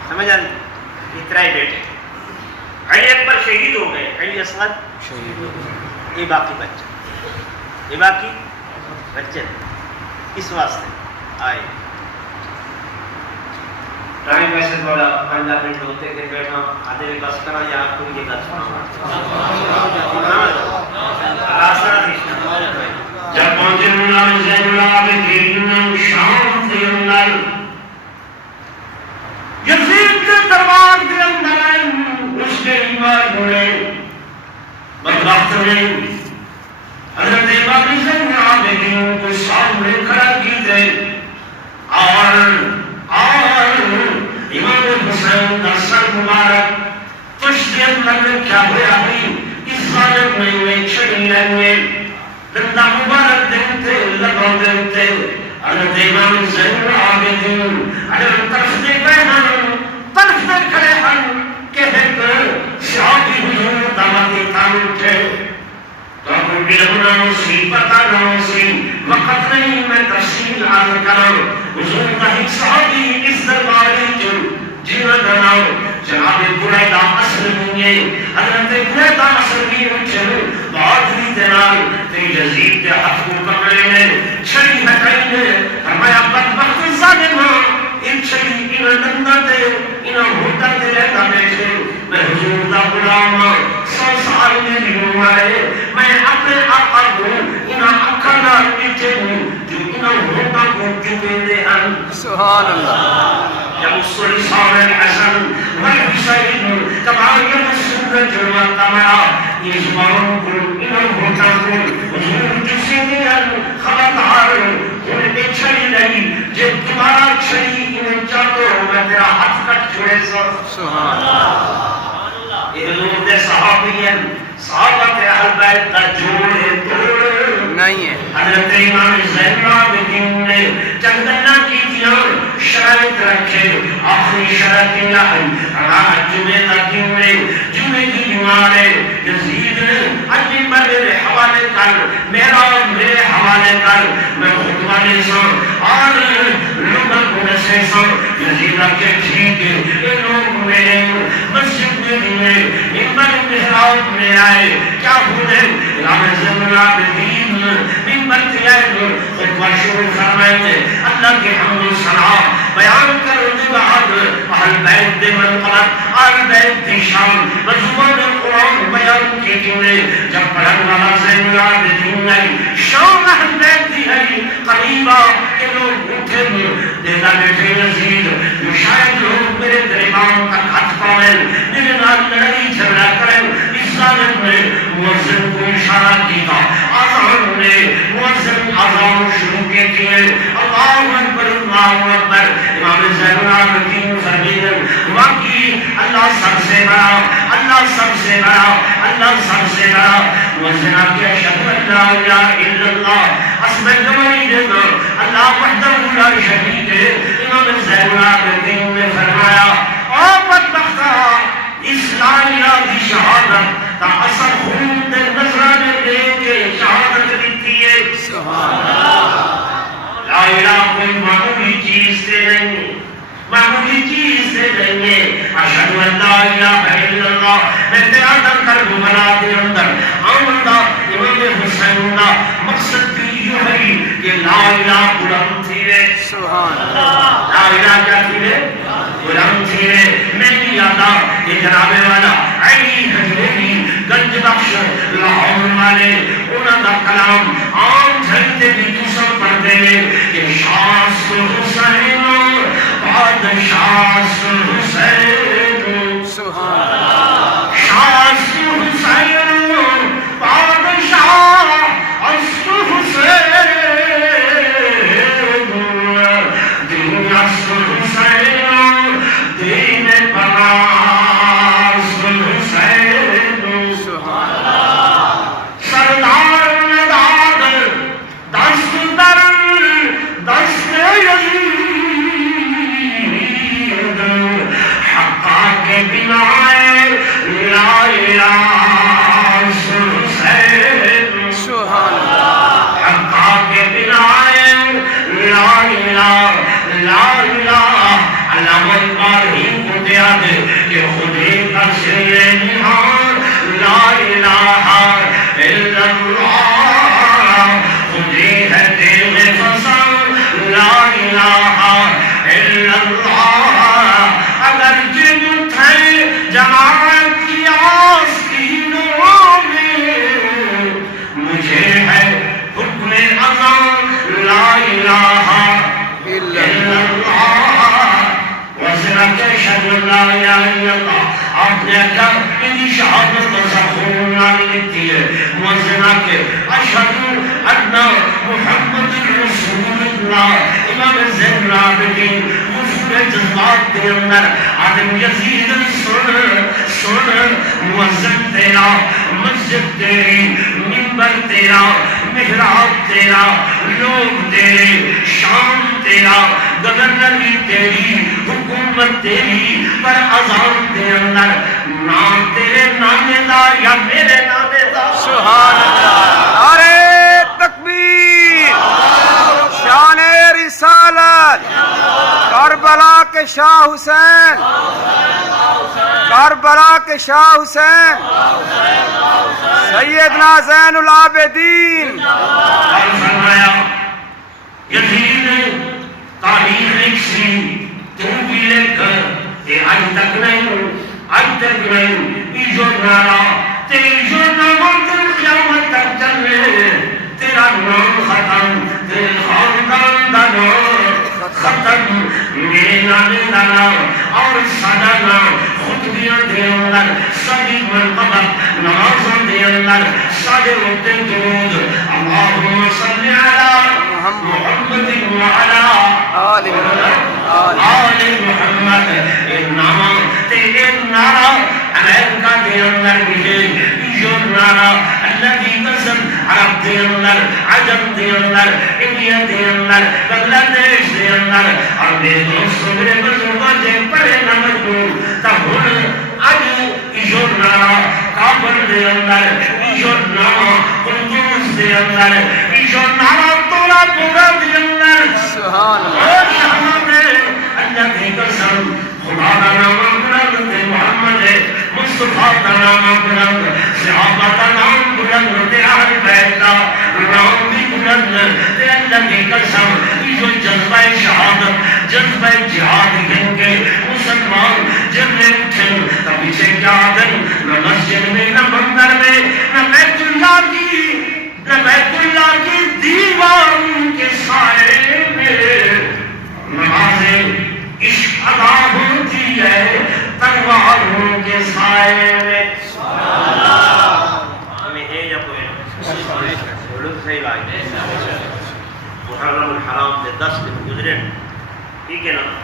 سمجھ آ رہی اتنا ہی بیٹے علی اکبر شہید ہو گئے علی اصغر یہ باقی بچے اس واسطے آئے ٹائم ویسے تھوڑا 15 منٹ ہوتے تھے بیٹھا آدھے بھی بس کرا یا آپ کو یہ بس جب پہنچے امام زین العابدین شام کے اندر یزید کے دربار کے اندر اس کے ایمان ہوئے بدبخت نے حضرت امام زین العابدین کو سامنے کھڑا کیتے اور امام حسین کا سر مبارک پشت اندر میں کیا ہوا بھی اس ظالم میں چھڑی رہے دندہ مبارک دیتے لگا دیتے حضرت امام زین العابدین اگر طرف دے بیان طرف دے کھڑے ہن کہتے صحابی حضور دعوتی تعلق تھے تو علم نہ سی پتہ نہ سی وقت نہیں میں تفصیل عرض کروں حضور کا ایک صحابی اس درباری جو جینا دناؤ جناب قریدہ اصل ہوئے حضرت قریدہ اصل بھی اچھے بہادری دنال تے یزید کے حق کو پکڑے میں چھڑی ہٹائی نے فرمایا بدبخت ظالم ان چھڑی انہیں نندہ دے انہیں ہوتا دے رہتا بیٹھے میں حضور دا غلام 100 سال میری عمر ہے میں اپنے آقا کو انہیں اکھانا نیچے ہوں جو انہیں ہوتا کو کیوں دے ہیں سبحان اللہ يمص لسان الحسن والحسين كما يمص الرجل والقمر يجمعون إنه تقول حضور جسديا خلط عارض ان چھڑی نہیں جب تمہارا چھڑی ان چاہتو میں تیرا ہاتھ کٹ چھوڑے سب سبحان اللہ یہ حضور دے صحابیین صحابہ کی رات جمعے کی بیمار ہے یزید اجی میرے حوالے کر میرا میرے حوالے کر میں خطبہ لے سو اور لوگوں کو نشے سو یزید کے ٹھیک ہے یہ لوگ میرے مسجد میں ممبر محراب میں آئے کیا بولے امام زین العابدین ممبر پہ آئے خطبہ شروع فرمائے تھے اللہ کے حمد و ثنا بیان کرنے بعد اہل بیت دے منقبت اہل بیت دی شان مضمون قرآن بیان کی جنہیں جب پڑھن والا زین العابدین نہیں شان اہل بیت دی ہے قریبا کہ لوگ اٹھے دیتا بیٹھے یزید شاید لوگ میرے گریبان کا خط پاویں میرے نال لڑائی جھگڑا کریں اس ظالم نے مؤذن کو اشارہ کیا آزان نے مؤذن آزان شروع کی تھی اللہ اکبر اللہ اکبر امام زین العابدین فرمیدن واقعی اللہ سب سے بڑا اللہ سب سے بڑا اللہ سب سے بڑا مؤذن کی اشہد ان لا الہ الا اللہ اسم گواہی دینا اللہ وحدہ لا شریک ہے امام زین العابدین نے فرمایا او بدبختہ اس لا الہ کی شہادت تا اثر خون دے نظرانے دے کے شہادت دیتی ہے سبحان اللہ لا الہ کوئی معمولی چیز سے نہیں معمولی چیز سے نہیں ہے اشہد ان لا الہ الا اللہ میں تیادر کر بلا کے اندر آمدہ امام حسین کا مقصد بھی یہ ہے کہ لا الہ بلند تھی ہے سبحان اللہ لا الہ کیا تھی ہے بلند تھی ہے میں بھی آتا کہ جناب والا علی حجوری گنج بخش لاہور والے انہوں کا کلام عام جھلتے بھی دوسر پڑھتے ہیں کہ شاس حسین بادشاہ حسین سبحان اللہ شاس حسین بادشاہ حسین دین حسین دین پناس حسین سبحان اللہ سردار نداد دست در دست یزید حقا کے بنائے لا الہ حسین سبحان اللہ حقا کے بنائے لا الہ لا الہ علامہ ابراہیم کو دیا دے کہ خودی کا سر نہار لا الہ الا اللہ خودی ہے دل فسان لا الہ الا اللہ اگر جن تھے جماعت کی آستینوں میں مجھے ہے حکم اذان لا الہ الا اللہ وزرت اشہد ان لا الہ الا اللہ آپ نے کہا میری شہادت کا سخون نالی لکھتی ہے موزنہ کے اشہد ان محمد رسول اللہ امام زین العابدین مفہوم جذبات کے اندر آدم یزید سن موزن تیرا مسجد تیری منبر تیرا محراب تیرا لوگ تیرے شام تیرا گورنری تیری حکومت تیری پر اذان دے اندر نام تیرے نانے دا یا میرے نانے دا سبحان اللہ نعرہ تکبیر شان رسالت کربلا کے شاہ حسین کربلا کے شاہ حسین سیدنا زین العابدین اور فرمایا یزید تاریخ لکھی تو بھی لکھ کہ آج تک نہیں ایجو نارا تیری جو نام تر قیامت تک چلے تیرا نام ختم تیرے خاندان دا نام ختم میرے نانے دا نام اور سادہ نام خطبیاں دے اندر سبھی منقبت نمازوں دے اندر سادے وقت درود اللہم صلی علی محمد وعلا آل محمد ایک نام تے ایک نعرہ امریکہ دے دے اندر بھی یونانا الذي قسم عرب دے اندر عجم دے اندر انڈیا دے اندر بنگلہ دیش دے اندر اور میرے دوستوں میرے بزرگوں جے پڑے نمبر کو تہن اج یونانا کابل دے اندر یونانا قدوس دے اندر یونانا تولا پورا دے اندر سبحان اللہ اللہ کی قسم خدا کا نام بلند ہے محمد ہے مصطفیٰ کا نام بلند صحابہ کا نام بلند تے اہل بیت کا نام بھی بلند تے اللہ کی قسم جو جذبہ شہادت جذبہ جہاد کہیں گے مسلمان جب نے اٹھن تب اسے کیا دن نہ مسجد میں نہ مندر میں نہ بیت اللہ کی دیوار کے سائے میں نمازیں عشق ادا ہوتی ہے تلواروں کے سائے میں ہمیں ہے یا کوئی بولو صحیح بات محرم الحرام سے 10 دن گزرے ٹھیک ہے نا